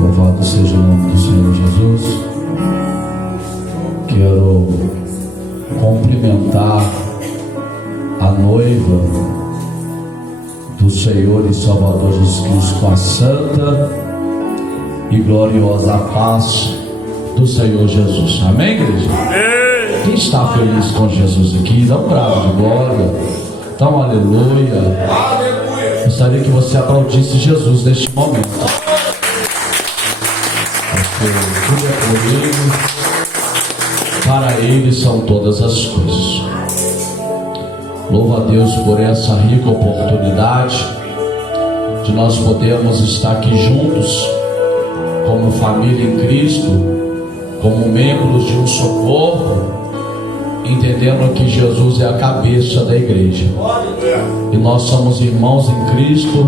Louvado seja o nome do Senhor Jesus. Quero cumprimentar a noiva do Senhor e Salvador Jesus Cristo com a santa e gloriosa paz do Senhor Jesus. Amém, igreja? Quem está feliz com Jesus aqui, dá um brado de glória, dá um aleluia. Gostaria que você aplaudisse Jesus neste momento, porque tudo é por Ele, para Ele são todas as coisas. Louva a Deus por essa rica oportunidade de nós podermos estar aqui juntos como família em Cristo, como membros de um só corpo, entendendo que Jesus é a cabeça da igreja e nós somos irmãos em Cristo,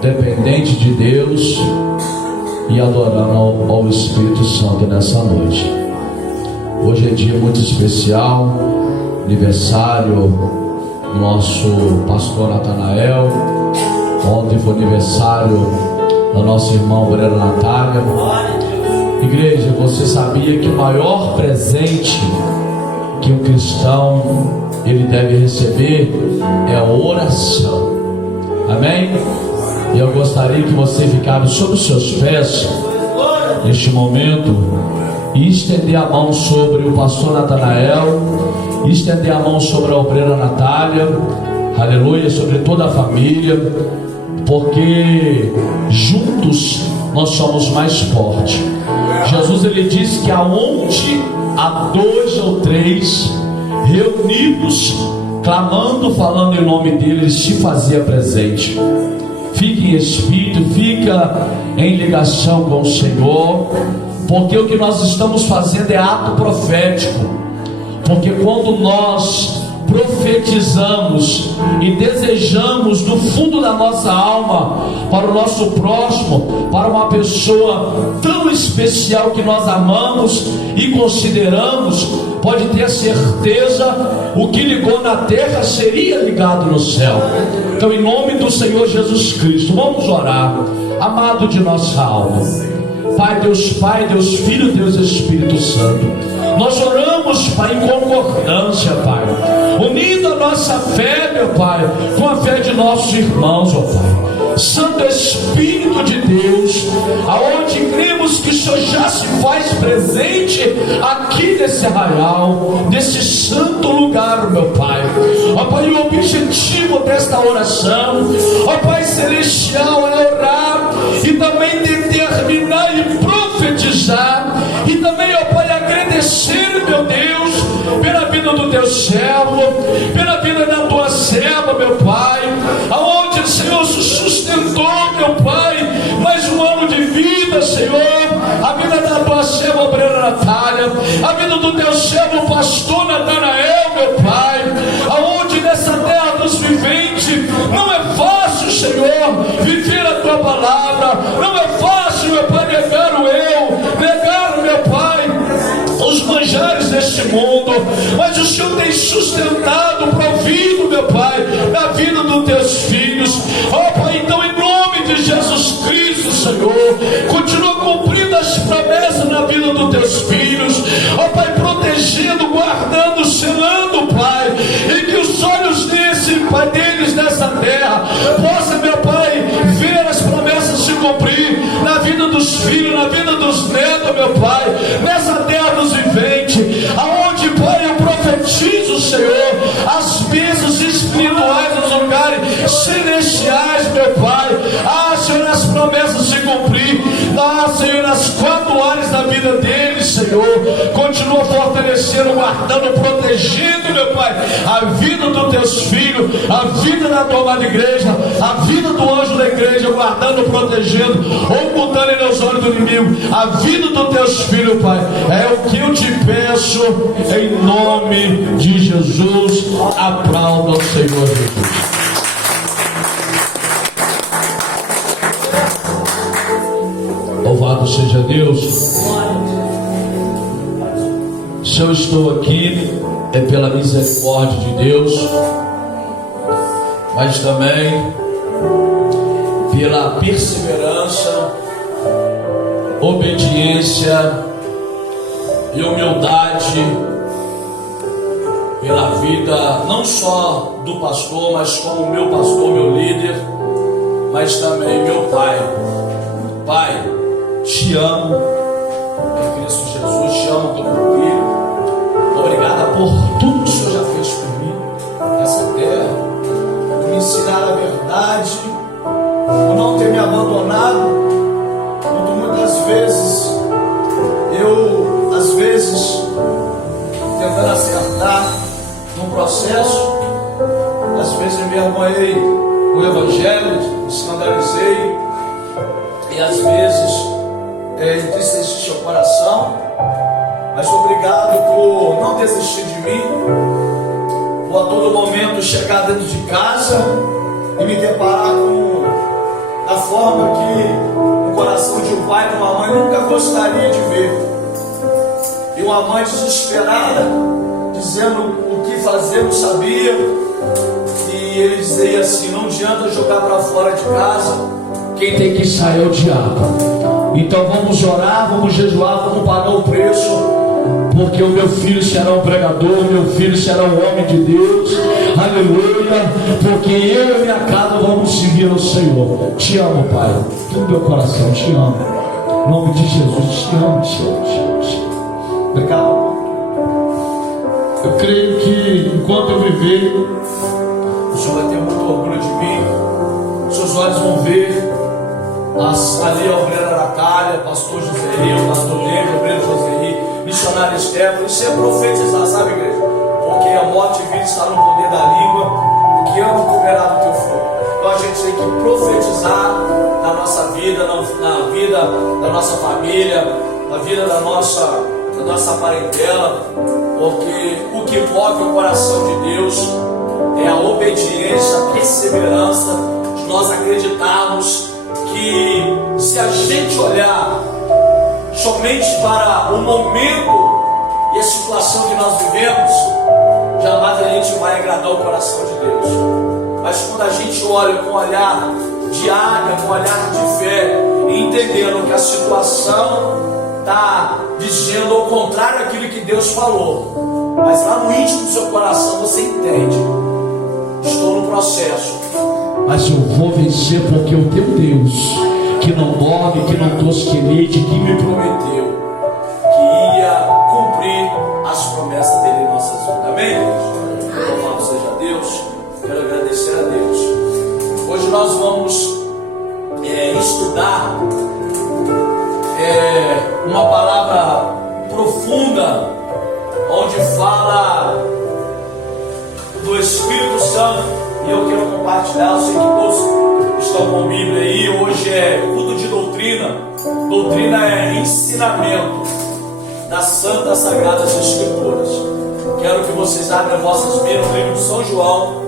dependentes de Deus e adorando ao Espírito Santo nessa noite. Hoje é dia muito especial, aniversário do nosso pastor Natanael. Ontem foi aniversário da nossa irmã Brena Natália. Igreja, você sabia que o maior presente que um cristão ele deve receber é a oração? Amém? E eu gostaria que você ficasse sobre os seus pés neste momento e estender a mão sobre o pastor Natanael, estender a mão sobre a obreira Natália, aleluia, sobre toda a família, porque juntos nós somos mais fortes. Jesus ele disse que aonde há 2 ou 3 reunidos, clamando, falando em nome dele, ele se fazia presente. Fique em espírito, fica em ligação com o Senhor, porque o que nós estamos fazendo é ato profético. Porque quando nós profetizamos e desejamos do fundo da nossa alma para o nosso próximo, para uma pessoa tão especial que nós amamos e consideramos, pode ter certeza, o que ligou na terra seria ligado no céu. Então, em nome do Senhor Jesus Cristo, vamos orar. Amado de nossa alma, Pai, Deus Filho, Deus Espírito Santo, nós oramos, Pai, em concordância, Pai, unindo a nossa fé, meu Pai, com a fé de nossos irmãos, ó Pai. Santo Espírito de Deus, aonde cremos que o Senhor já se faz presente aqui nesse arraial, nesse santo lugar, meu Pai. Ó Pai, o objetivo desta oração, ó Pai celestial, é orar e também determinar e profetizar, e também, ó Pai, agradecer, meu Deus, pela vida do teu servo, pela vida da tua serva, meu Pai, aonde o Senhor se sustentou, meu Pai, mais um ano de vida, Senhor, a vida da tua serva obreira Natália, a vida do teu servo pastor Natanael, meu Pai, aonde nessa terra dos viventes não é fácil, Senhor, viver a tua palavra, não é fácil, meu Pai, negar o eu, negar, meu Pai, os manjares deste mundo, mas o Senhor tem sustentado, provido, meu Pai, na vida dos teus filhos. Ó Pai, então em nome de Jesus Cristo, Senhor, continua cumprindo as promessas na vida dos teus filhos, ó Pai, protegendo, guardando, selando, Pai, e que os olhos desse, Pai, deles nessa terra, possa, meu Pai, ver as promessas se cumprir na vida dos filhos, na vida dos netos, meu Pai, nessa terra dos viventes, aonde, Pai, eu profetizo, Senhor, as bênçãos espirituais nos lugares celestiais, meu Pai. Ah, Senhor, as promessas se cumprir. Ah, Senhor, nas 4 áreas da vida deles, Senhor, continua fortalecendo, guardando, protegendo, meu Pai, a vida dos teus filhos, a vida da tua amada igreja, a vida do anjo da igreja, guardando, protegendo, ocultando ele aos olhos do inimigo, a vida dos teus filhos, Pai. É o que eu te peço, em nome de Jesus. Aplauda o Senhor Jesus. Louvado seja Deus. Se eu estou aqui, é pela misericórdia de Deus, mas também pela perseverança reverência e humildade pela vida não só do pastor, mas como meu pastor, meu líder, mas também meu pai. Pai, te amo em Cristo Jesus, te amo como filho. Obrigada por tudo que o Senhor já fez por mim nessa terra, por me ensinar a verdade, por não ter me abandonado, quando muitas vezes tentando acertar num processo, às vezes eu me envergonhei o Evangelho, me escandalizei, e às vezes entristeci seu coração, mas obrigado por não desistir de mim, por a todo momento chegar dentro de casa e me deparar com a forma que o coração de um pai e de uma mãe nunca gostaria de ver. E uma mãe desesperada, dizendo o que fazer, não sabia. E ele dizia assim: não adianta jogar para fora de casa, quem tem que sair é o diabo. Então vamos orar, vamos jejuar, vamos pagar o preço, porque o meu filho será um pregador, meu filho será um homem de Deus, aleluia, porque eu e minha casa vamos servir ao Senhor. Te amo, Pai, do meu coração, te amo, em nome de Jesus, te amo, te amo, te amo, te amo. Obrigado. Eu creio que enquanto eu viver, o Senhor vai ter muito orgulho de mim. Seus olhos vão ver ali a obreira Natália, pastor José, o pastor Negro, obreiro José, missionário Estevão, isso é profetizar, sabe, igreja? Porque a morte e vida está no poder da língua, o que ama comerá do teu fruto. Então a gente tem que profetizar na nossa vida, na vida da nossa família, na vida da nossa parentela, porque o que move o coração de Deus é a obediência, a perseverança, de nós acreditarmos que se a gente olhar somente para o momento e a situação que nós vivemos, jamais a gente vai agradar o coração de Deus. Mas quando a gente olha com um olhar de águia, com um olhar de fé, entendendo que a situação está dizendo ao contrário daquilo que Deus falou, mas lá no íntimo do seu coração você entende: estou no processo, mas eu vou vencer, porque o teu Deus, que não dorme, que não tosquelete, que me prometeu que ia cumprir as promessas dele em nossas vidas. Amém? Louvado seja Deus. Quero agradecer a Deus. Hoje nós vamos estudar uma palavra profunda, onde fala do Espírito Santo, e eu quero compartilhar. Eu sei que todos estão com a Bíblia aí. Hoje é culto de doutrina. Doutrina é ensinamento das Santas Sagradas Escrituras. Quero que vocês abram vossas Bíblias no livro de São João,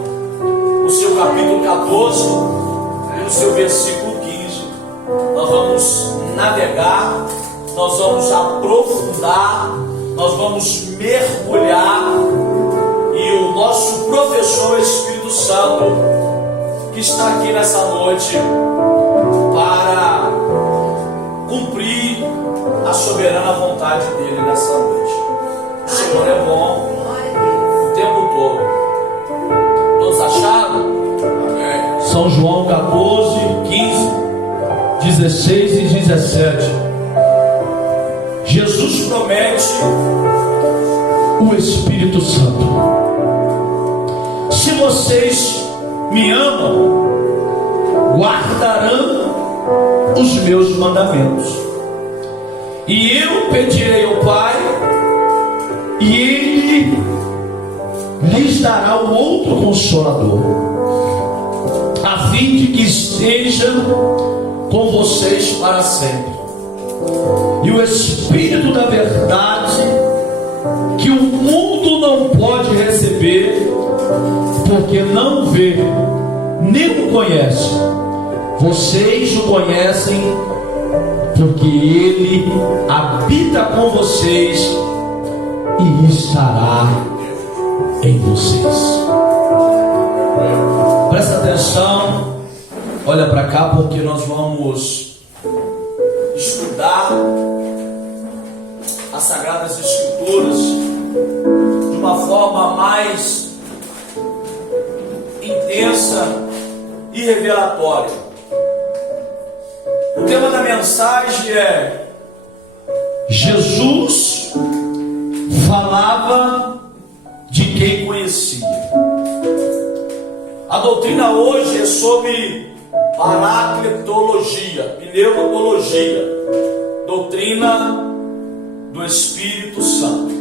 no seu capítulo 14 e no seu versículo 15. Nós vamos navegar, nós vamos aprofundar, nós vamos mergulhar, e o nosso professor Espírito Santo, que está aqui nessa noite para cumprir a soberana vontade dele nessa noite. O Senhor é bom o tempo todo. Todos acharam? São João 14, 15, 16 e 17. Jesus promete o Espírito Santo. Se vocês me amam, guardarão os meus mandamentos, e eu pedirei ao Pai, e Ele lhes dará um outro Consolador, a fim de que esteja com vocês para sempre. E o Espírito da verdade, que o mundo não pode receber, porque não vê, nem o conhece. Vocês o conhecem, porque Ele habita com vocês e estará em vocês. Presta atenção, olha para cá, porque nós vamos estudar Sagradas Escrituras de uma forma mais intensa e revelatória. O tema da mensagem é: Jesus falava de quem conhecia. A doutrina hoje é sobre paracletologia, pneumatologia, doutrina do Espírito Santo.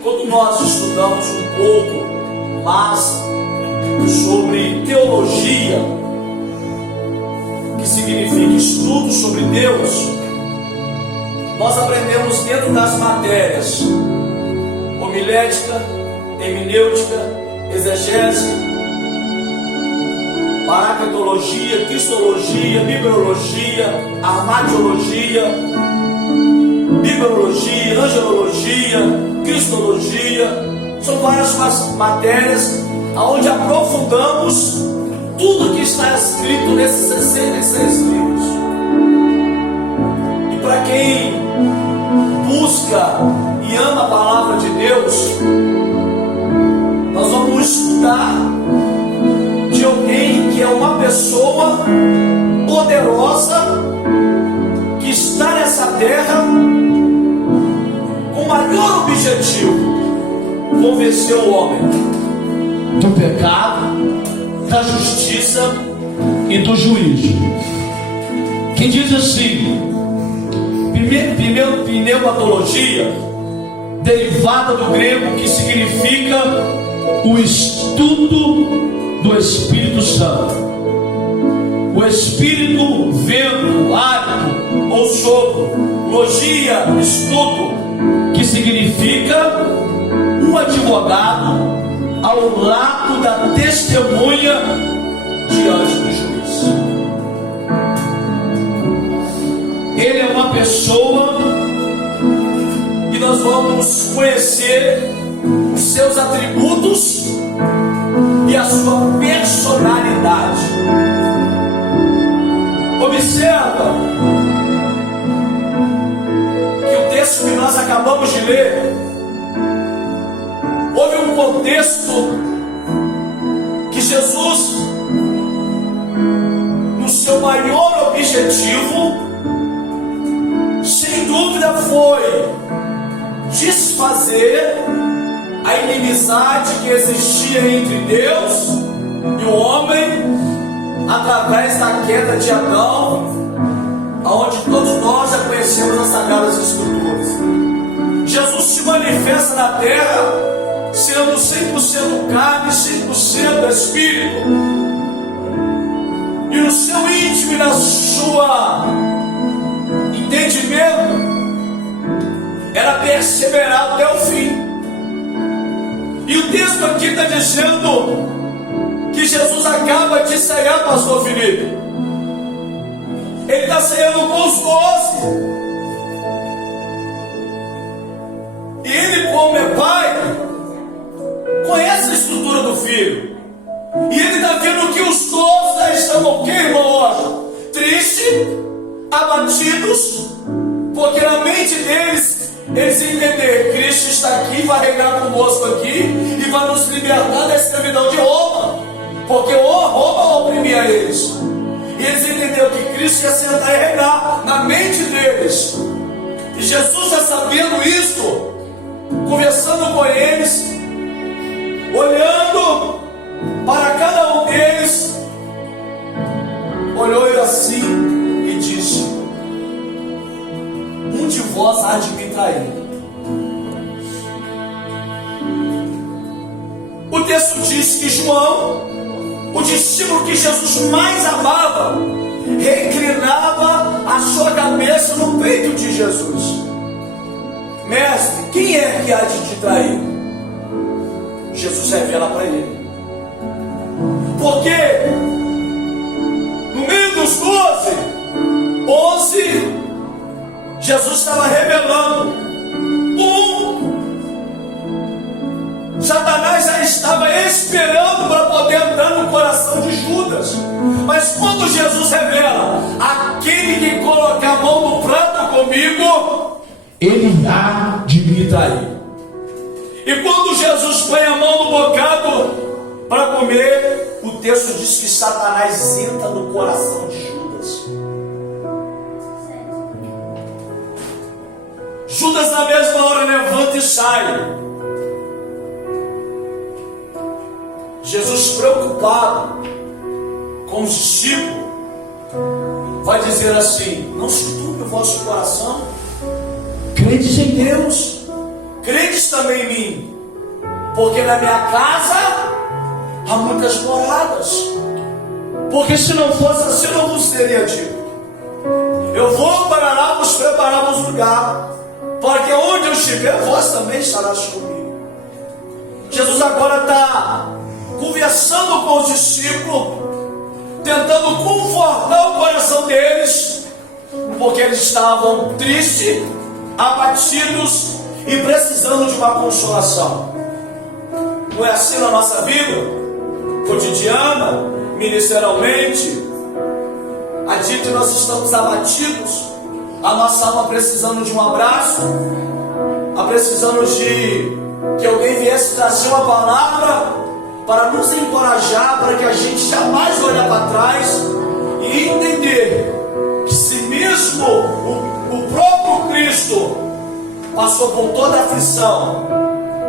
Quando nós estudamos um pouco mais sobre teologia, que significa estudo sobre Deus, nós aprendemos dentro das matérias homilética, hermenêutica, exegese, paracletologia, cristologia, bibliologia, armadiologia, bibliologia, angelologia, cristologia. São várias matérias onde aprofundamos tudo que está escrito nesses 66 livros. E para quem busca e ama a palavra de Deus, nós vamos estudar de alguém que é uma pessoa poderosa, que está nessa terra com o maior objetivo: convencer o homem do pecado, da justiça e do juízo. Quem diz assim, pneumatologia, derivada do grego, que significa o estudo do Espírito Santo. O Espírito, vento, hálito ou sopro, logia, estudo, que significa um advogado ao lado da testemunha diante do juiz. Ele é uma pessoa e nós vamos conhecer os seus atributos e a sua personalidade. Observa que o texto que nós acabamos de ler, houve um contexto que Jesus, no seu maior objetivo, sem dúvida, foi desfazer a inimizade que existia entre Deus e o homem através da queda de Adão, onde todos nós já conhecemos as Sagradas Escrituras. Jesus se manifesta na terra sendo 100% carne, 100% espírito, e no seu íntimo e na sua entendimento era perseverar até o fim. E o texto aqui está dizendo que Jesus acaba de ceiar, pastor Felipe. Ele está ceando com os 12. E ele, como é pai, conhece a estrutura do filho. E ele está vendo que os 12 já estão o quê, irmão? Tristes, abatidos, porque na mente deles, eles entenderam: Cristo está aqui, vai reinar conosco aqui e vai nos libertar da escravidão de Roma, porque Roma oprimia eles. E eles entenderam que Cristo ia sentar e reinar na mente deles. E Jesus, já sabendo isso, conversando com eles, olhando para cada um deles, olhou assim e disse: um de vós há de me trair. O texto diz que João, o discípulo que Jesus mais amava, reclinava a sua cabeça no peito de Jesus. Mestre, quem é que há de te trair? Jesus revela para ele. Porque no meio dos 11, Jesus estava revelando. Satanás já estava esperando para poder entrar no coração de Judas. Mas quando Jesus revela: aquele que colocar a mão no prato comigo, ele há de me trair. E quando Jesus põe a mão no bocado para comer, o texto diz que Satanás entra no coração de Judas. Judas na mesma hora levanta e sai. Jesus, preocupado com os discípulos, vai dizer assim: não se turbe o vosso coração, credes em Deus, credes também em mim, porque na minha casa há muitas moradas. Porque se não fosse assim, não vos teria dito: eu vou para lá vos preparar vos lugar, para que onde eu estiver, vós também estarás comigo. Jesus agora está conversando com os discípulos, tentando confortar o coração deles, porque eles estavam tristes, abatidos e precisando de uma consolação. Não é assim na nossa vida cotidiana, ministerialmente? A dia que nós estamos abatidos, a nossa alma precisando de um abraço, precisando de que alguém viesse trazer uma palavra para nos encorajar, para que a gente jamais olhe para trás e entender que se mesmo o próprio Cristo passou por toda a aflição,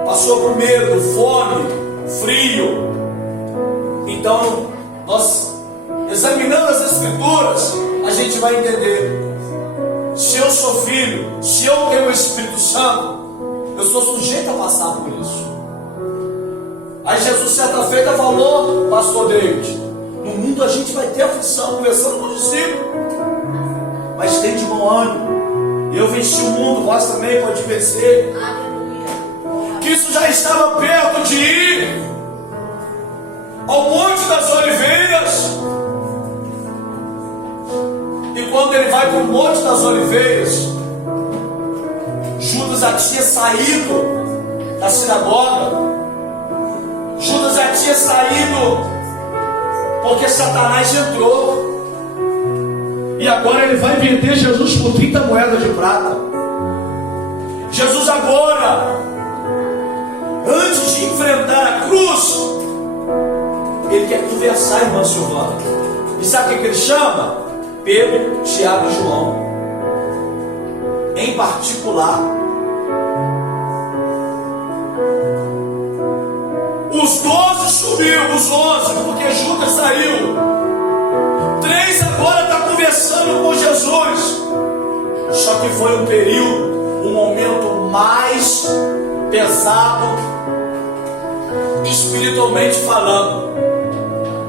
passou por medo, fome, frio, então nós, examinando as Escrituras, a gente vai entender: se eu sou filho, se eu tenho o Espírito Santo, eu sou sujeito a passar por isso. Aí Jesus certa feita falou, pastor David: no mundo a gente vai ter aflição, conversando com os discípulos, mas tem de bom ânimo, eu venci o mundo, vós também pode vencer. Que isso já estava perto de ir ao Monte das Oliveiras. E quando ele vai para o Monte das Oliveiras, Judas já tinha saído da sinagoga. Judas já tinha saído porque Satanás entrou. E agora ele vai vender Jesus por 30 moedas de prata. Jesus agora, antes de enfrentar a cruz, ele quer conversar, irmã Silvana. E sabe o que ele chama? Pedro, Tiago e João, em particular. Os 12 subiu, os 11, porque Judas saiu. 3 agora está conversando com Jesus. Só que foi um período, um momento mais pesado, espiritualmente falando.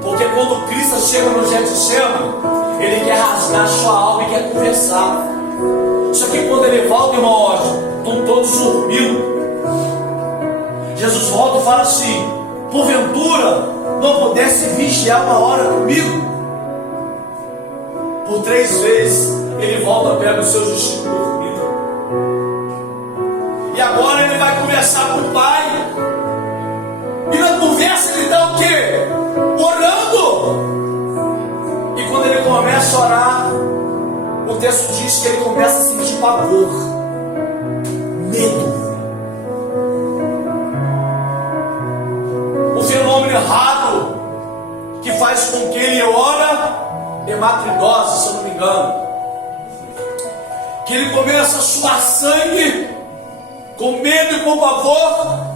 Porque quando Cristo chega no Getsemane, ele quer rasgar sua alma e quer conversar. Só que quando ele volta, irmão, estão todos dormindo. Jesus volta e fala assim: porventura não pudesse vigiar uma hora comigo? Por 3 vezes ele volta, pega os seus discípulos dormindo. E agora ele vai conversar com o Pai. E na conversa ele está o quê? Orando. E quando ele começa a orar, o texto diz que ele começa a sentir pavor, medo. O fenômeno errado que faz com que ele ora, hematidose, se eu não me engano, que ele começa a suar sangue, com medo e com pavor,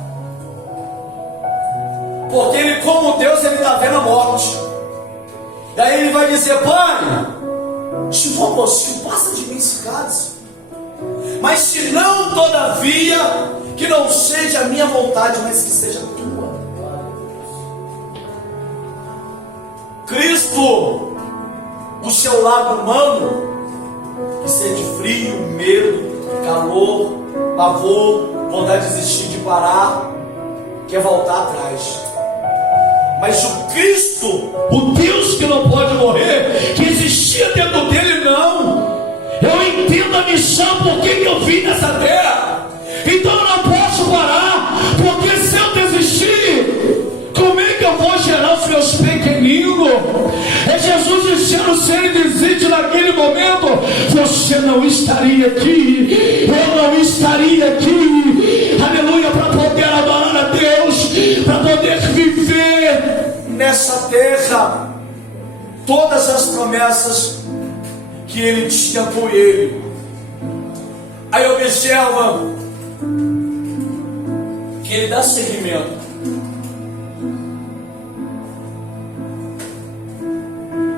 porque ele, como Deus, ele está vendo a morte. E aí ele vai dizer: Pai, se for possível, passa de mim esse cálice, mas se não, todavia, que não seja a minha vontade, mas que seja a tua. Cristo, o seu lado humano, que sente frio, medo, calor, pavor, vontade de desistir, de parar, quer voltar atrás. Mas o Cristo, o Deus que não pode morrer, que existia dentro dele, não. Eu entendo a missão, porque eu vim nessa terra. Então eu não posso parar, porque se eu desistir, como é que eu vou gerar os meus pequeninos? É Jesus dizendo: se ele desiste naquele momento, você não estaria aqui, eu não estaria aqui, aleluia, para poder adorar a Deus, para poder viver nessa terra todas as promessas que Ele tinha por Ele. Aí observa que Ele dá seguimento.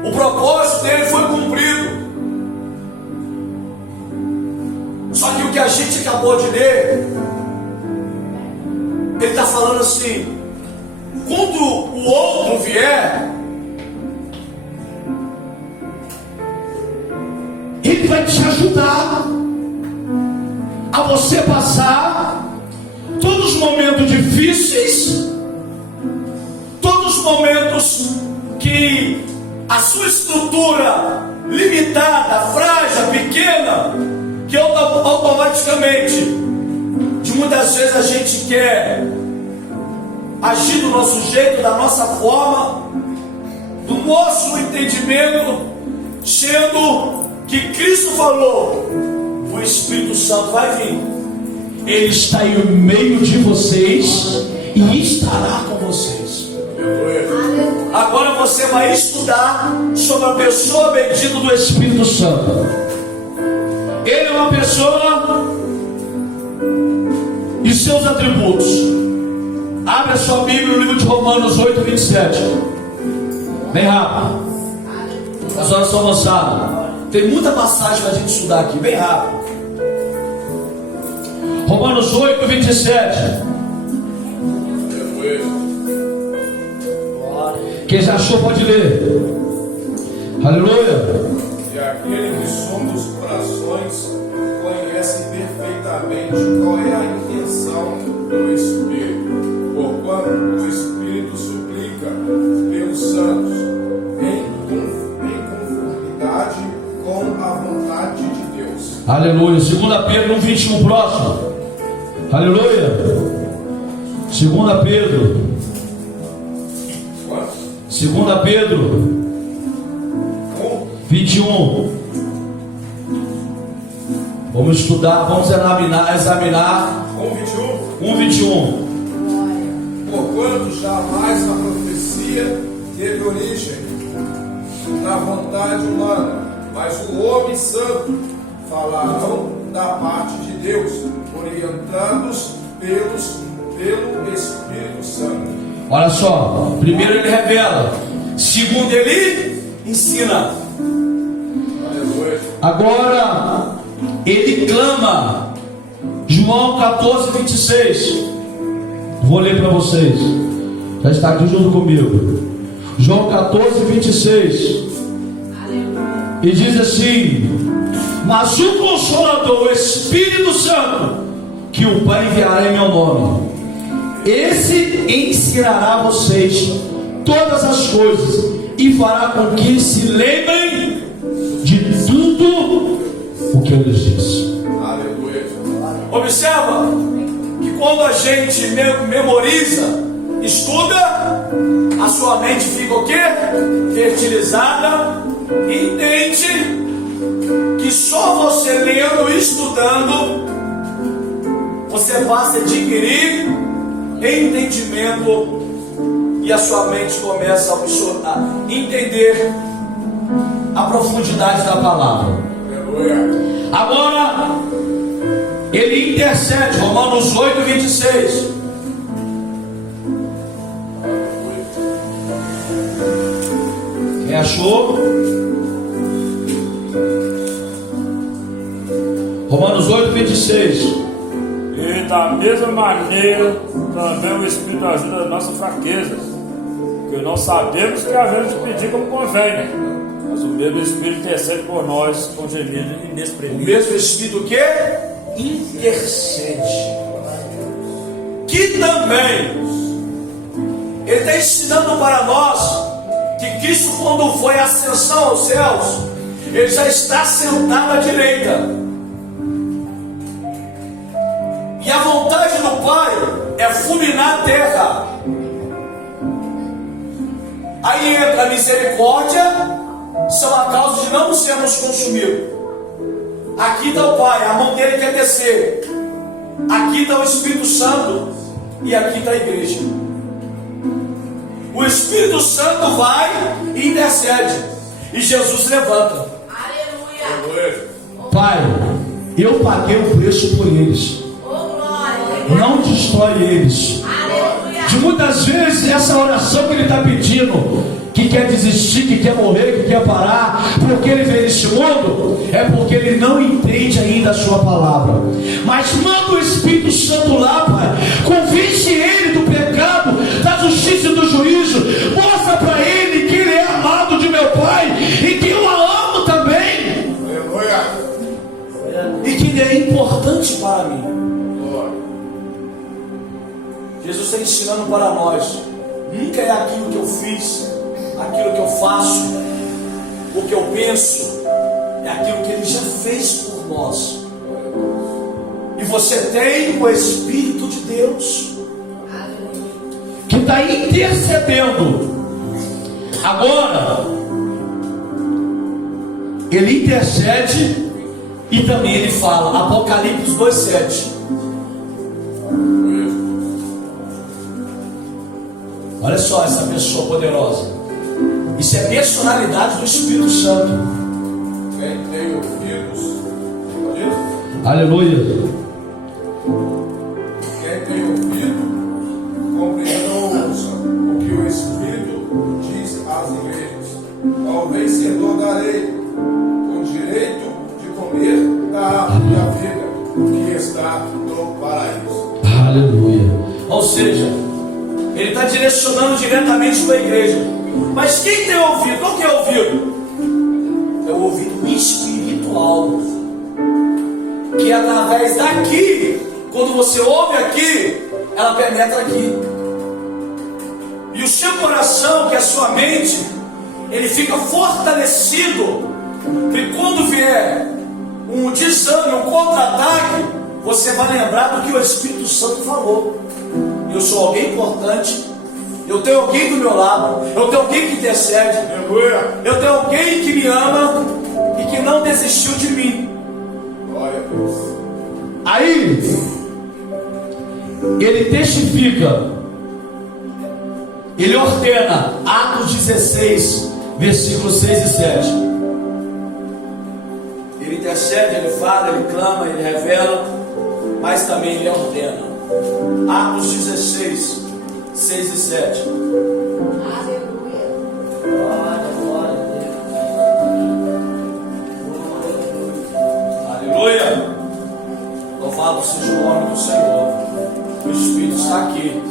O propósito dele foi cumprido. Só que o que a gente acabou de ler, ele está falando assim: quando o outro vier, Ele vai te ajudar a você passar todos os momentos difíceis, todos os momentos que a sua estrutura limitada, frágil, pequena, que automaticamente, de muitas vezes a gente quer agir do nosso jeito, da nossa forma, do nosso entendimento, sendo que Cristo falou, o Espírito Santo vai vir, Ele está aí no meio de vocês e estará com vocês. Agora você vai estudar sobre a pessoa bendita do Espírito Santo. Ele é uma pessoa e seus atributos. Abre a sua Bíblia no livro de Romanos 8, 27. Bem rápido. As horas estão avançadas. Tem muita passagem para a gente estudar aqui, bem rápido. Romanos 8, 27. Quem já achou pode ler. Aleluia. E aquele que sonda os corações conhece perfeitamente qual é a intenção do Espírito, porquanto o Espírito suplica pelos santos em conformidade com a vontade de Deus. Aleluia. 2 Pedro 1,21, próximo. Aleluia. 2 Pedro. 2 Pedro 21. Vamos estudar, vamos examinar 1:21. Porquanto jamais a profecia teve origem na vontade humana, mas o homem santo falarão da parte de Deus, orientados pelo Espírito Santo. Olha só, primeiro ele revela, segundo ele ensina. Agora ele clama. João 14, 26. Vou ler para vocês. Já está aqui junto comigo. João 14, 26. E diz assim: mas o Consolador, o Espírito Santo, que o Pai enviará em meu nome, esse ensinará vocês todas as coisas e fará com que se lembrem de tudo o que eu lhes disse. Aleluia. Observa que quando a gente memoriza, estuda, a sua mente fica o quê? Fertilizada, entende que só você lendo e estudando você passa a adquirir entendimento e a sua mente começa a entender a profundidade da palavra. Agora ele intercede, Romanos 8, 26. Quem achou? Romanos 8, 26. E da mesma maneira também o Espírito ajuda as nossas fraquezas, porque não sabemos o que havemos de pedir como convém, né? Mas o mesmo Espírito intercede por nós com gemidos O inexprimíveis. mesmo Espírito que intercede, que também ele está ensinando para nós que Cristo, quando foi a ascensão aos céus, ele já está sentado à direita. E a vontade do Pai é fulminar a terra. Aí entra a misericórdia, são a causa de não sermos consumidos. Aqui está o Pai, a mão dele quer descer. Aqui está o Espírito Santo e aqui está a igreja. O Espírito Santo vai e intercede e Jesus levanta. Aleluia. Pai, eu paguei o preço por eles. Não destrói eles. De muitas vezes essa oração que ele está pedindo, que quer desistir, que quer morrer, que quer parar, porque ele veio neste mundo, é porque ele não entende ainda a sua palavra. Mas manda o Espírito Santo lá, Pai, convence ele do pecado, da justiça e do juízo, mostra para ele que ele é amado de meu Pai e que eu a amo também. Aleluia. E que ele é importante para mim. Jesus está ensinando para nós. Nunca é aquilo que eu fiz, aquilo que eu faço, o que eu penso, é aquilo que ele já fez por nós. E você tem o Espírito de Deus que está intercedendo. Agora, ele intercede e também ele fala. Apocalipse 2:7. Olha só essa pessoa poderosa. Isso é personalidade do Espírito Santo. Quem tem ouvidos, Aleluia. quem tem ouvido, compreenda ou ouça o que o Espírito diz às igrejas. Ao vencedor darei o direito de comer da árvore da vida que está no paraíso. Aleluia. Ou seja, ele está direcionando diretamente para a igreja. Mas quem tem ouvido? Qual que é o ouvido? É o ouvido espiritual, que através daqui, quando você ouve aqui, ela penetra aqui. E o seu coração, que é a sua mente, ele fica fortalecido. E quando vier um desânimo, um contra-ataque, você vai lembrar do que o Espírito Santo falou. Eu sou alguém importante, eu tenho alguém do meu lado, eu tenho alguém que intercede, eu tenho alguém que me ama e que não desistiu de mim. Glória a Deus. Aí ele testifica, ele ordena. Atos 16, versículos 6 e 7. Ele intercede, ele fala, ele clama, ele revela, mas também ele ordena. Atos 16, 6 e 7. Aleluia. Glória a Deus. Aleluia. Louvado seja o nome do Senhor. O Espírito está aqui.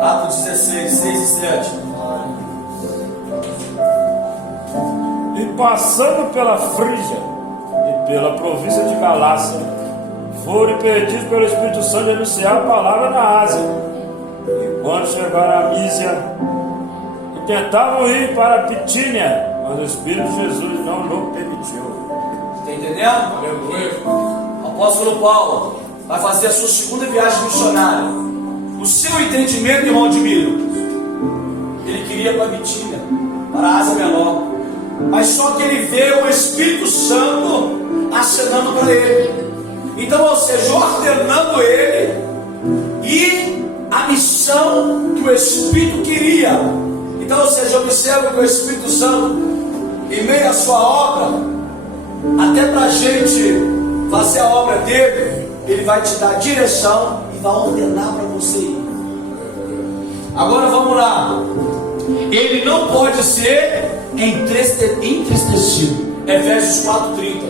Atos 16, 6 e 7. E passando pela Frígia e pela província de Galácia, foram impedidos pelo Espírito Santo de anunciar a palavra na Ásia. E quando chegaram a Mísia, e tentavam ir para a Pitínia, mas o Espírito de Jesus não lhe permitiu. Está entendendo? Aleluia. O apóstolo Paulo vai fazer a sua segunda viagem missionária. O seu entendimento, irmão de Miro, ele queria para a Bitínia, para a Ásia Menor. Mas só que ele vê o Espírito Santo acenando para ele. Então, ou seja, ordenando ele e a missão que o Espírito queria. Então, ou seja, observa que o Espírito Santo, em meio à sua obra, até para a gente fazer a obra dele, ele vai te dar direção e vai ordenar para você ir. Agora vamos lá. Ele não pode ser entristecido. Efésios 4:30.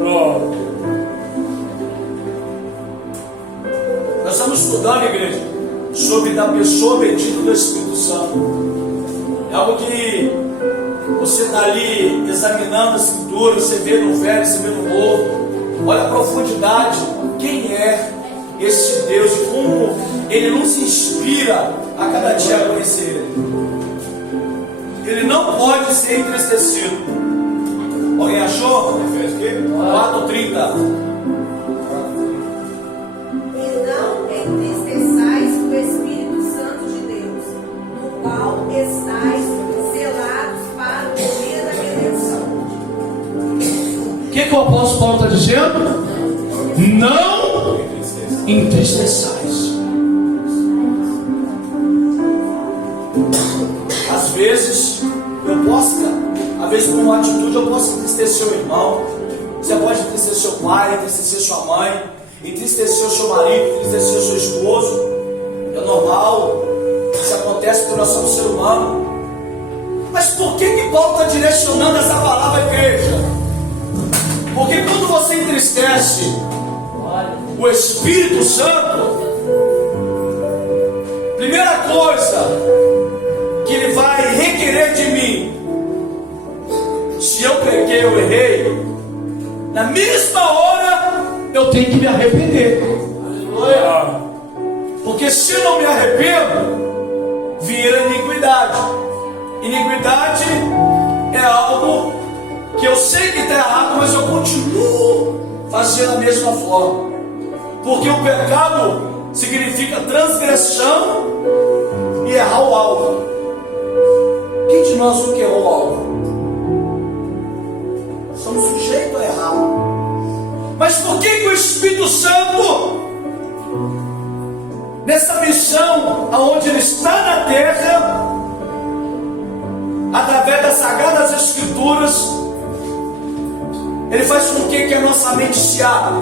Glória. Nós estamos estudando, igreja, sobre a pessoa bendita do Espírito Santo. É algo que você está ali examinando a Escritura, você vê no Velho, você vê no Novo. Olha a profundidade, quem é esse Deus e como Ele nos inspira a cada dia a conhecer Ele. Ele não pode ser entristecido. Alguém achou? Efésios 4:30. E não entristeçais o Espírito Santo de Deus, no qual estáis selados para o dia da redenção. que o apóstolo Paulo está dizendo? Não entristeçais. Às vezes, às vezes por uma atitude eu posso entristecer o irmão. Você pode entristecer seu pai, entristecer sua mãe, entristecer o seu marido, entristecer o seu esposo. É normal, isso acontece porque nós somos ser humano. Mas por que Paulo está direcionando essa palavra à igreja? Porque quando você entristece o Espírito Santo, primeira coisa que ele vai requerer de mim, se eu pequei ou errei, na mesma hora eu tenho que me arrepender. Aleluia. Porque se eu não me arrependo, vira iniquidade. Iniquidade é algo que eu sei que está errado, mas eu continuo fazendo da mesma forma. Porque o pecado significa transgressão e errar o alvo. Quem de nós nunca errou o alvo? Somos sujeitos a errar. Mas por que o Espírito Santo, nessa missão aonde ele está na terra, através das Sagradas Escrituras, ele faz com que a nossa mente se abra?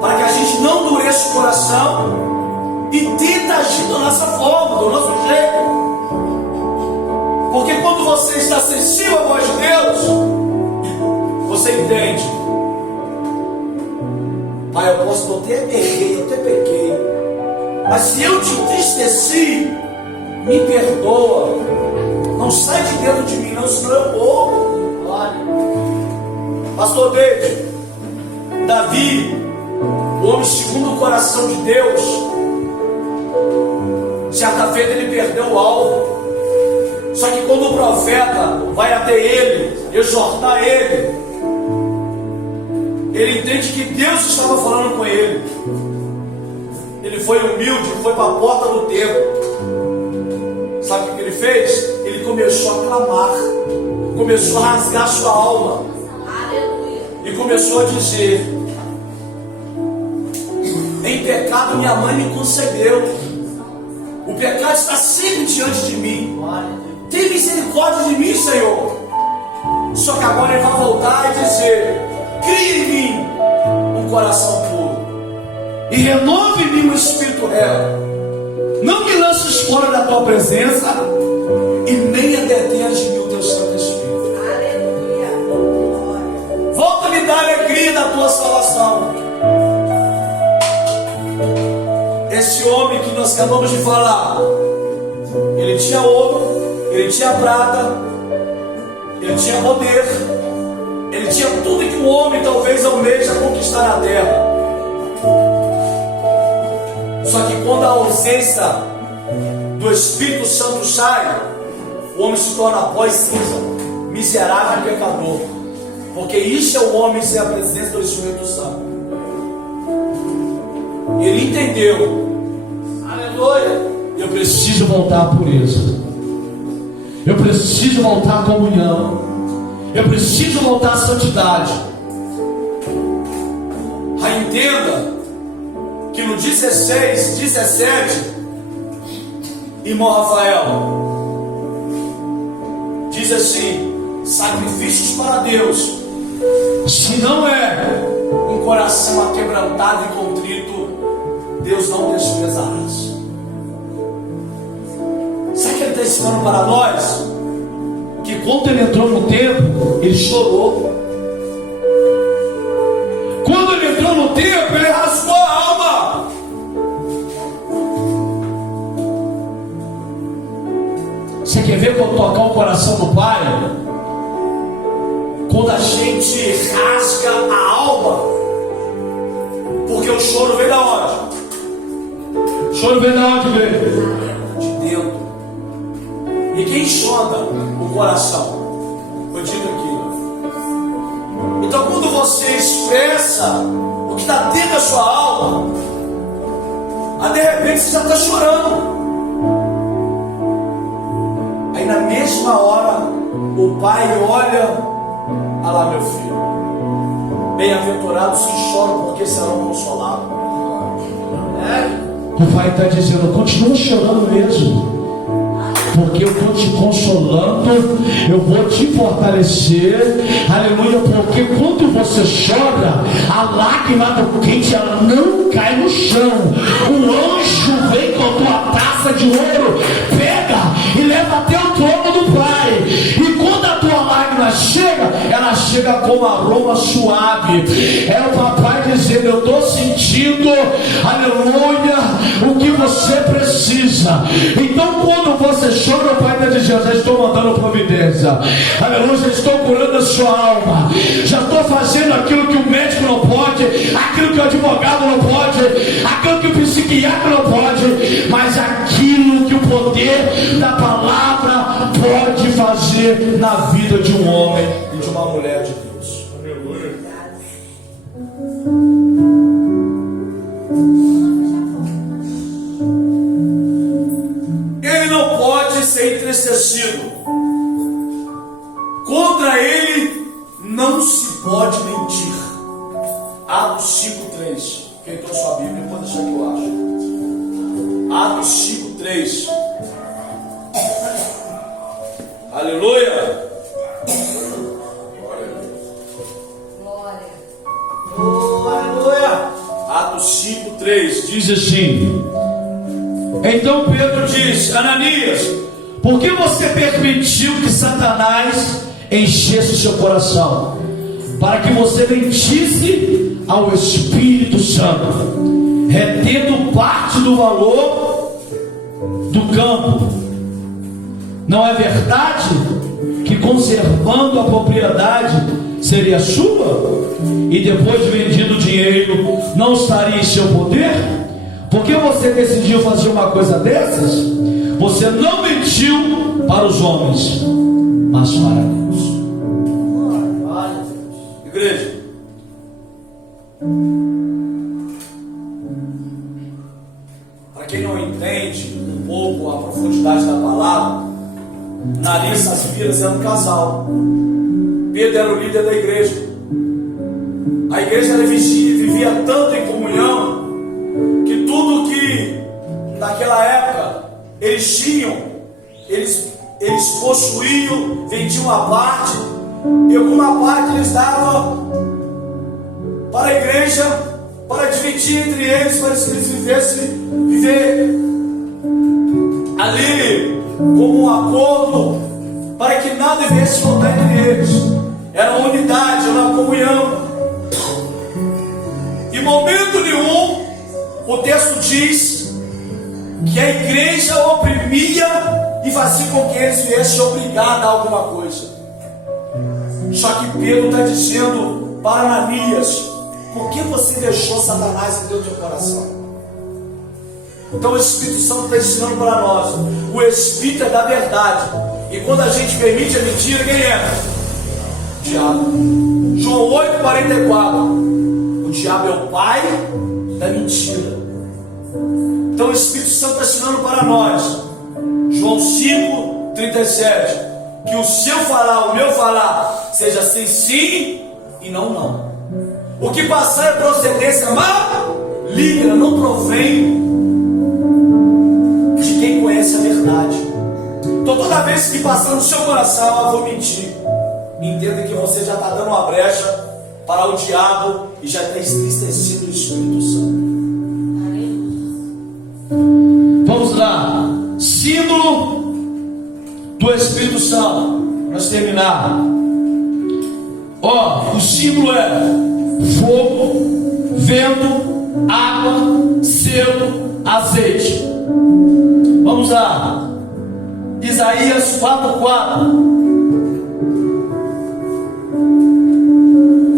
Para que a gente não endureça o coração e tenta agir da nossa forma, do nosso jeito. Porque quando você está sensível à voz de Deus, você entende. Pai, eu posso até errei, eu até pequei, mas se eu te entristeci, me perdoa. Não sai de dentro de mim, não, senão eu morro. Pastor Davi, o homem segundo o coração de Deus, certa feita ele perdeu o alvo. Só que quando o profeta vai até ele, exortar ele, ele entende que Deus estava falando com ele. Ele foi humilde, foi para a porta do templo. Sabe o que ele fez? Ele começou a clamar, começou a rasgar sua alma. Aleluia. E começou a dizer: em pecado minha mãe me concebeu. O pecado está sempre diante de mim. Tem misericórdia de mim, Senhor. Só que agora ele vai voltar e dizer: cria em mim um coração puro e renove em mim um espírito reto. Não me lances fora da tua presença e nem a detenhas de mim o teu Santo Espírito. Aleluia. Volta a me dar a alegria da tua salvação. Esse homem que nós acabamos de falar, ele tinha ouro, ele tinha prata, ele tinha poder, ele tinha tudo que um homem talvez almeja conquistar na terra. Só que quando a ausência do Espírito Santo sai, o homem se torna pó e cinza, miserável e pecador. Porque isso é o homem sem a presença do Espírito Santo. Ele entendeu: aleluia, eu preciso voltar à pureza, eu preciso voltar à comunhão, eu preciso voltar à santidade. Aí entenda que no 16, 17, irmão Rafael, diz assim: sacrifícios para Deus, se não é um coração aquebrantado e contrito, Deus não desprezarás. Sabe o que ele está ensinando para nós? Que quando ele entrou no templo, ele chorou. Quando ele entrou no templo, ele rasgou a alma. Você quer ver quando tocar o coração do Pai? Quando a gente rasga a alma, porque o choro vem da onde? O choro vem da onde, velho? De dentro. E quem sonda o coração? Eu digo aqui. Então quando você expressa o que está dentro da sua alma, aí de repente você já está chorando. Aí na mesma hora o pai olha: "Ah lá, meu filho, bem-aventurados que choram, porque serão consolados." O pai está dizendo: continua chorando mesmo, porque eu estou te consolando, eu vou te fortalecer, aleluia, porque quando você chora, a lágrima do quente ela não cai no chão, o anjo vem com a tua taça de ouro, pega e leva até o trono do Pai, e quando a tua lágrima chega, ela chega com aroma suave. É o papai dizendo: eu estou sentindo, aleluia, o que você precisa. Então quando você chora, o pai está dizendo: já estou mandando providência, aleluia, já estou curando a sua alma, já estou fazendo aquilo que o médico não pode, aquilo que o advogado não pode, aquilo que o psiquiatra não pode, mas aquilo que o poder da palavra pode fazer na vida de um homem e de uma mulher de Deus. Aleluia. Ele não pode ser entristecido. Contra ele não se pode mentir. Atos 5:3. Quem trouxe sua Bíblia, pode deixar que eu acho. Atos 5:3. Aleluia. Glória. Oh, aleluia. Atos 5:3 diz assim: então Pedro disse: Ananias, por que você permitiu que Satanás enchesse o seu coração, para que você mentisse ao Espírito Santo, retendo parte do valor do campo? Não é verdade que conservando a propriedade seria sua, e depois de vendido o dinheiro não estaria em seu poder? Por que você decidiu fazer uma coisa dessas? Você não mentiu para os homens, mas para Deus. Igreja, para quem não entende um pouco a profundidade da palavra, Ananias e Safira eram um casal. Pedro era o líder da igreja. A igreja vivia tanto em comunhão que tudo que naquela época eles tinham, eles possuíam, vendiam uma parte, e alguma parte eles davam para a igreja, para dividir entre eles, para que eles viver ali como um acordo, para que nada devesse faltar entre eles. Era uma unidade, era uma comunhão. Em momento nenhum o texto diz que a igreja oprimia e fazia com que eles viessem obrigar a dar alguma coisa. Só que Pedro está dizendo para Ananias: por que você deixou Satanás em teu coração? Então o Espírito Santo está ensinando para nós: o Espírito é da verdade, e quando a gente permite a mentira, quem é? O diabo. João 8,44. O diabo é o pai da mentira. Então o Espírito Santo está ensinando para nós, João 5,37, que o seu falar, o meu falar, seja sim, sim e não, não. O que passar é procedência maligna, não provém de quem conhece a verdade. Então toda vez que passar no seu coração, eu vou mentir, entenda que você já está dando uma brecha para o diabo e já está entristecido o Espírito Santo. Vamos lá, símbolo do Espírito Santo, nós terminar. Ó, o símbolo é fogo, vento, água, selo, azeite. Vamos lá, Isaías 4:4.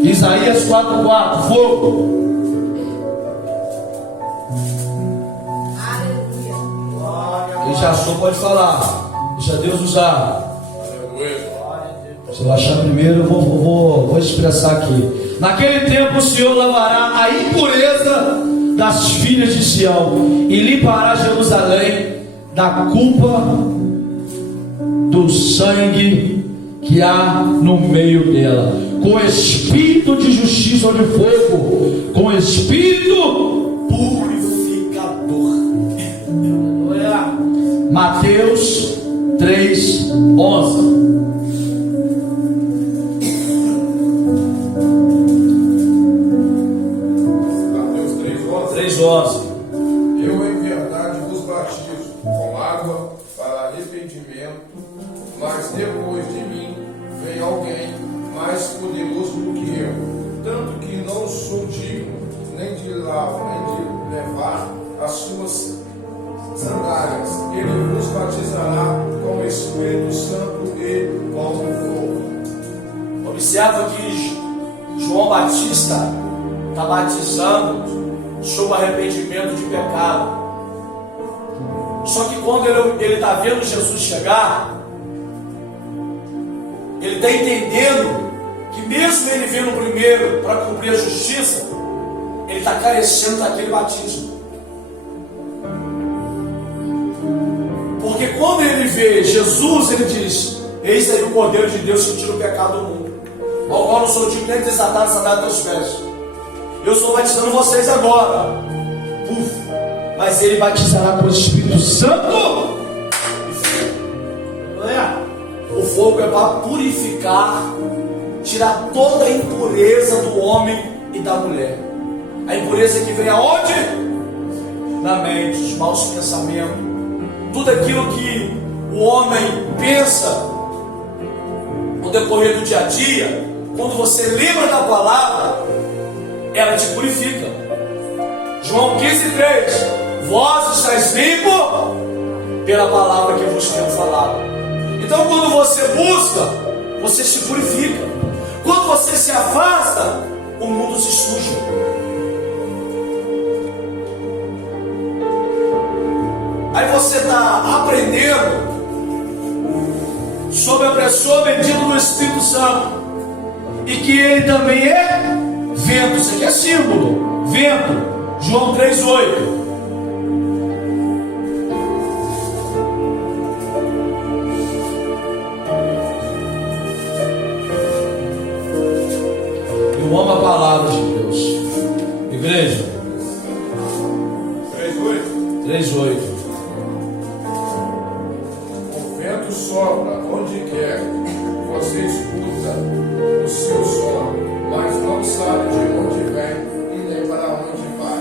Isaías 4:4, fogo. Quem já achou pode falar. Deixa Deus usar. Se eu achar primeiro, eu vou expressar aqui. Naquele tempo o Senhor lavará a impureza das filhas de Sião e limpará Jerusalém da culpa do sangue que há no meio dela, com espírito de justiça ou de fogo, com espírito purificador. Mateus 3:11. Mateus 3:11. 3:11. Eu em verdade vos batizo com água para arrependimento, mas depois de mim vem alguém mais poderoso do que eu, tanto que não sou digno nem de levar as suas sandálias. Ele vos batizará com o Espírito Santo e com fogo. Observa que João Batista está batizando sobre arrependimento de pecado. Só que quando ele está vendo Jesus chegar, ele está entendendo que mesmo ele vindo primeiro para cumprir a justiça, ele está carecendo daquele batismo. Porque quando ele vê Jesus, ele diz: eis aí o Cordeiro de Deus que tira o pecado do mundo, ao qual não sou digno nem de desatar a sandália dos pés. Eu estou batizando vocês agora. Mas ele batizará com o Espírito Santo. O fogo é para purificar, tirar toda a impureza do homem e da mulher. A impureza que vem aonde? Na mente, os maus pensamentos, tudo aquilo que o homem pensa no decorrer do dia a dia. Quando você lembra da palavra, ela te purifica. João 15:3: vós estáis limpos pela palavra que vos tenho falado. Então quando você busca, você se purifica. Quando você se afasta, o mundo se suja. Aí você está aprendendo sobre a pessoa bendita do Espírito Santo, e que ele também é vento. Isso aqui é símbolo, vento. João 3:8. Eu amo a palavra de Deus. Igreja 3:8. O vento sopra onde quer, você escuta o seu som, mas não sabe de onde vem e nem para onde vai.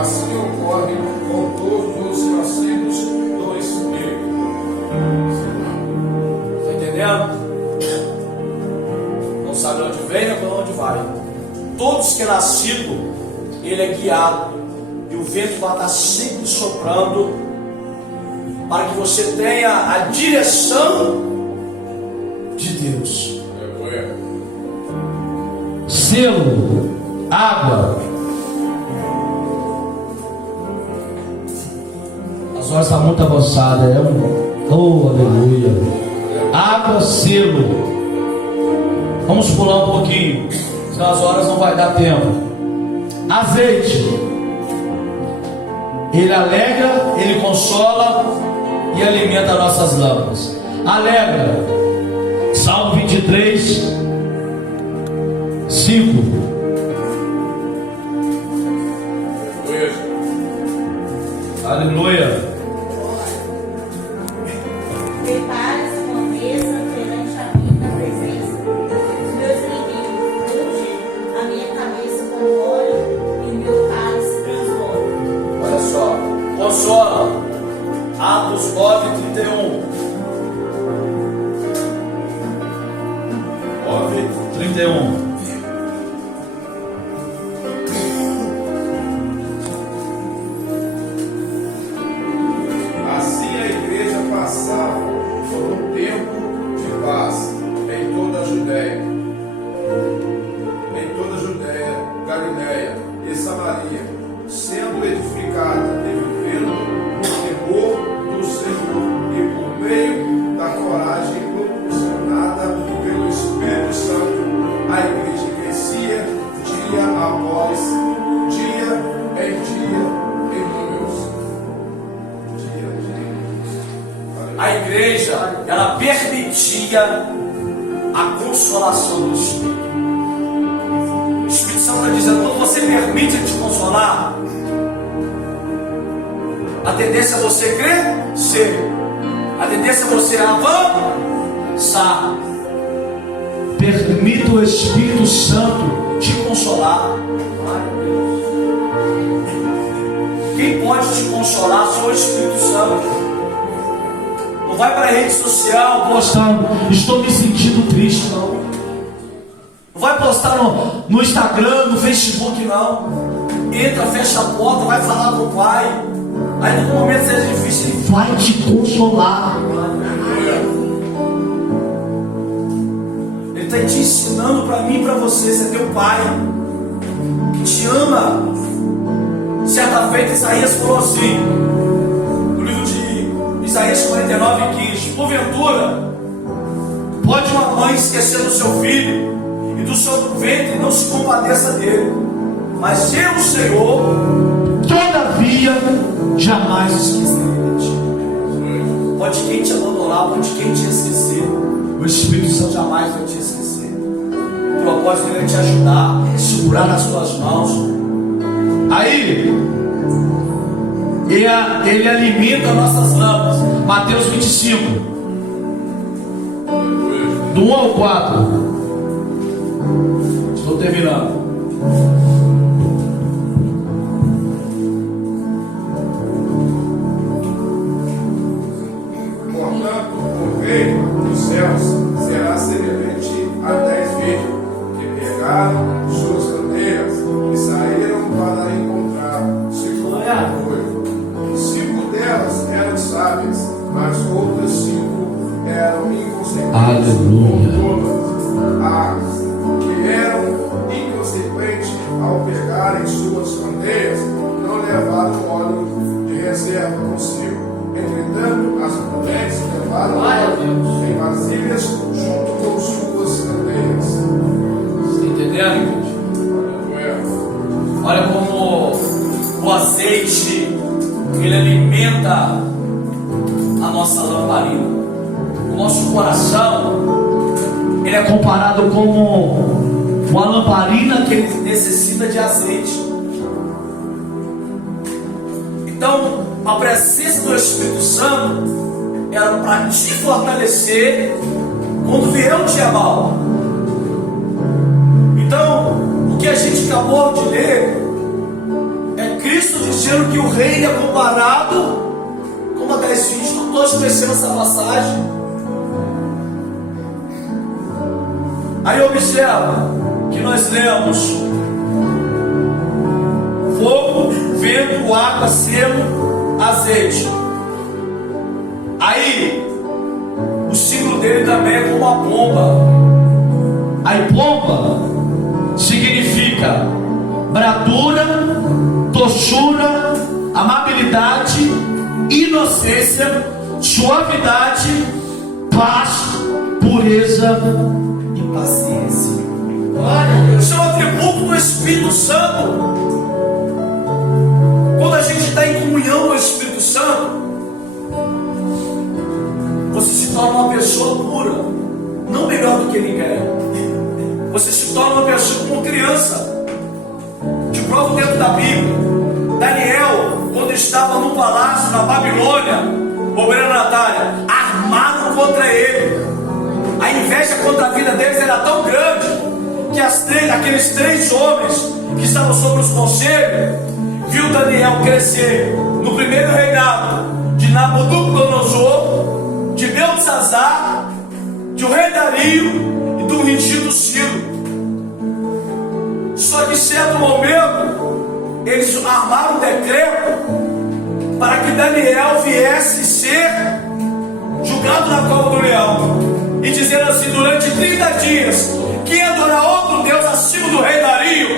Assim ocorre com todos os nascidos do Espírito. Está entendendo? Não sabe onde vem nem para onde vai. Todos que é nascido, ele é guiado, e o vento vai estar sempre soprando para que você tenha a direção de Deus. Selo, água. As horas estão muito avançadas. Oh, aleluia. Água, selo. Vamos pular um pouquinho, senão as horas não vai dar tempo. Azeite. Ele alegra, ele consola e alimenta nossas lâmpadas. Alegra. Salmo 23, 5. Aleluia. Prepara-se uma mesa perante a mim na presença dos meus inimigos. Unge a minha cabeça com óleo e o meu cálice transborda. Olha só, consola. Atos 9:31. 9:31. Assim a igreja passava por um tempo de paz em toda a Judéia, Galiléia e Samaria, sendo edificada e vivendo no temor do Senhor, e por meio da coragem proporcionada pelo Espírito Santo, a igreja vivencia a consolação do Espírito. O Espírito Santo está dizendo: quando você permite Ele te consolar, a tendência é você crescer, a tendência é você avançar. Permita o Espírito Santo te consolar. Quem pode te consolar só o Espírito Santo. Não vai para a rede social postando: estou me sentindo triste, não. Não vai postar no Instagram, no Facebook, não. Entra, fecha a porta, vai falar com o Pai. Aí no momento seja difícil, Ele vai te consolar. Ele está te ensinando para mim e para você. Você é teu Pai que te ama. Certa feita Isaías falou assim, no livro de Isaías 49:15: porventura pode uma mãe esquecer do seu filho, e do seu ventre não se compadeça dele, mas eu, Senhor, todavia jamais esquecerei de ti. Pode quem te abandonar, pode quem te esquecer, o Espírito Santo jamais vai te esquecer. O propósito dele é te ajudar, segurar nas tuas mãos. Aí ele alimenta nossas lâmpadas. Mateus 25, do 1 ao 4. Estou terminando. Portanto, o reino dos céus será semelhante a 10 virgens que pegaram suas candeias e saíram para encontrar seu noivo. 5 delas eram sábias, mas outras 5 eram inconsequentes. Aleluia. As que eram inconsequentes, ao pegarem suas candeias, não levaram óleo de reserva consigo. Entretanto, as prudentes levaram óleo em vasilhas junto com suas candeias. Você está entendendo, gente? Olha como o azeite, ele alimenta a nossa lamparina. O nosso coração, ele é comparado como uma lamparina que ele necessita de azeite. Então, a presença do Espírito Santo era para te fortalecer quando vier o dia mal. Então, o que a gente acabou de ler é Cristo dizendo que o reino é comparado como a 10 filhos. Todos conhecemos essa passagem. Aí observa que nós lemos: fogo, vento, água, selo, azeite. Aí o símbolo dele também é como uma pomba. Aí pomba significa bradura, doçura, amabilidade, inocência, suavidade, paz, pureza e paciência. Isso é um atributo do Espírito Santo. Quando a gente está em comunhão com o Espírito Santo, você se torna uma pessoa pura, não melhor do que ninguém. Você se torna uma pessoa como criança. Te provo dentro da Bíblia. Daniel, quando estava no palácio na Babilônia, obreira Natália, armaram contra ele. A inveja contra a vida deles era tão grande que aqueles 3 homens que estavam sobre os conselhos viu Daniel crescer no primeiro reinado de Nabucodonosor, de Beltzazar, de o rei Dario e do ungido Ciro. Só que em certo momento eles armaram um decreto para que Daniel viesse ser julgado na cova do leão, e dizendo assim: durante 30 dias, quem adorar outro Deus acima do rei Dario,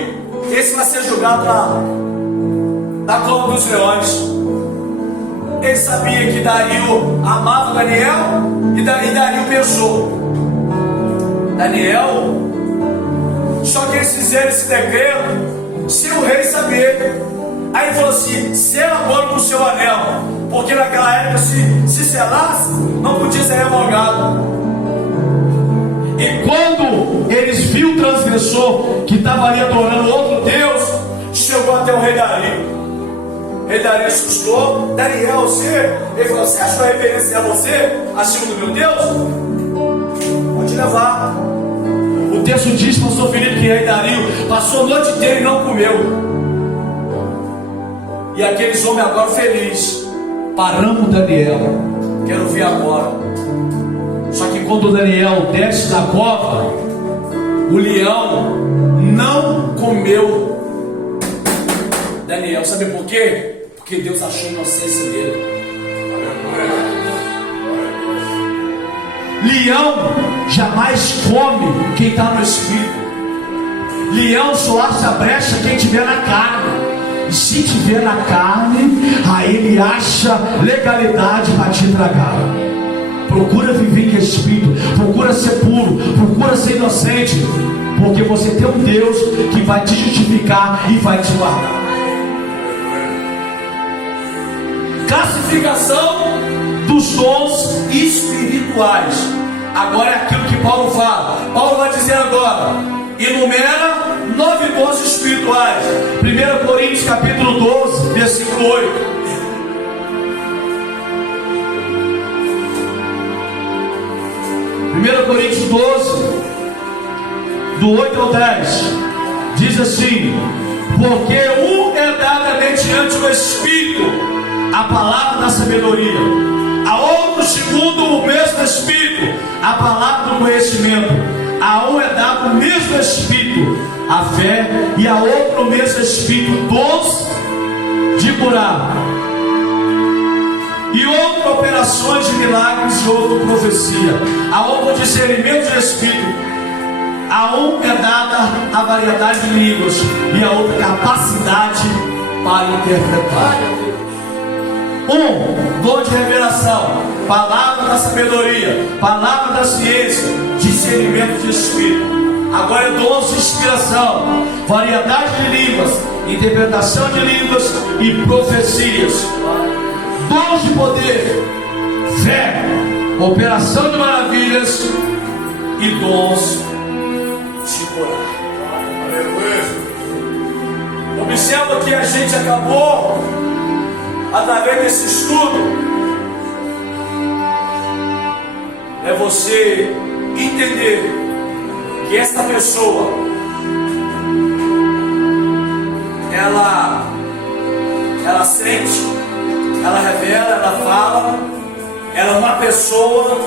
esse vai ser julgado na cova dos leões. Ele sabia que Dario amava Daniel, e Dario pensou: Daniel, só que eles fizeram esse decreto sem o rei saber. Aí ele falou assim: sela agora com o seu anel, porque naquela época se selasse, não podia ser revogado. pessoa que estava ali adorando outro Deus, chegou até o rei Dario. O rei Dario assustou. Daniel, ele falou: você acha que vai reverenciar você acima do meu Deus? Pode levar. O texto diz, pastor Felipe, que o rei Dario passou a noite inteira e não comeu. E aqueles homens agora felizes. Paramos Daniel. Quero ver agora. Só que quando Daniel desce da cova, o leão não comeu Daniel. Sabe por quê? Porque Deus achou a inocência dele. Leão jamais come quem está no espírito. Leão só acha brecha quem tiver na carne. E se tiver na carne, aí ele acha legalidade para te tragar. Procura viver em espírito, procura ser puro, procura ser inocente, porque você tem um Deus que vai te justificar e vai te guardar. Classificação dos dons espirituais. Agora é aquilo que Paulo fala. Paulo vai dizer agora, enumera 9 dons espirituais. 1 Coríntios capítulo 12, versículo 8. 1 Coríntios 12, do 8 ao 10, diz assim: porque é dada mediante o Espírito a palavra da sabedoria, a outro segundo o mesmo Espírito a palavra do conhecimento, a um é dado o mesmo Espírito a fé, e a outro o mesmo Espírito dons de curar, e outro operações de milagres, e outro profecia, a outro discernimento de Espírito, a um é dada a variedade de línguas, e a outra capacidade para interpretar. Dom de revelação, palavra da sabedoria, palavra da ciência, discernimento de Espírito. Agora é dons de inspiração, variedade de línguas, interpretação de línguas e profecias. Dons de poder, fé, operação de maravilhas e dons de curar. Observa que a gente acabou, através desse estudo, é você entender que essa pessoa, ela sente, ela revela, ela fala, ela é uma pessoa,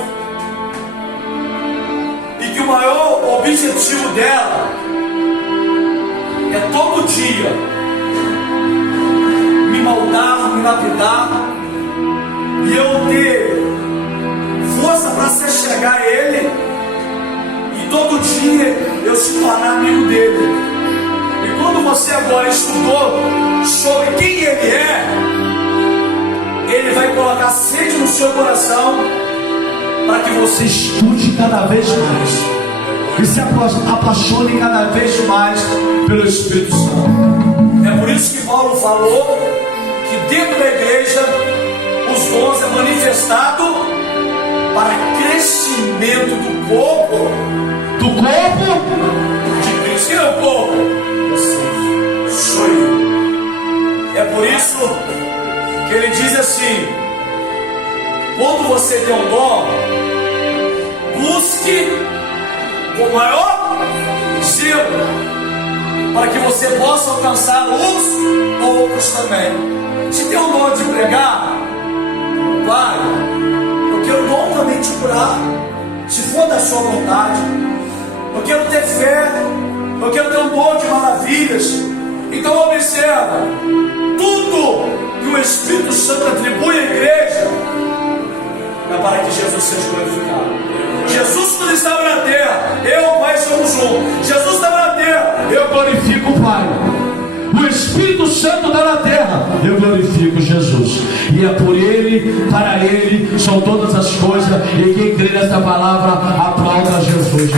e que o maior objetivo dela é todo dia me moldar, me lapidar, e eu ter força para se chegar a Ele, e todo dia eu se tornar amigo dele. E quando você agora estudou sobre quem Ele é, Ele vai colocar sede no seu coração para que você estude cada vez mais e se apaixone cada vez mais pelo Espírito Santo. É por isso que Paulo falou que dentro da igreja os dons é manifestado para crescimento do corpo de Cristo. Quem é o corpo? Você. Sou eu. É por isso que ele diz assim: quando você tem um dom, busque com maior zelo, para que você possa alcançar uns ou outros também. Se tem um dom de pregar, Pai, eu quero o dom também de curar, se for da sua vontade. Eu quero ter fé, eu quero ter um dom de maravilhas. Então observa, tudo que o Espírito Santo atribui à igreja é para que Jesus seja glorificado. Jesus, quando estava na terra, eu e o Pai somos um. Jesus estava na terra, eu glorifico o Pai. O Espírito Santo está na terra, eu glorifico Jesus. E é por Ele, para Ele são todas as coisas. E quem crê nesta palavra, aplauda Jesus.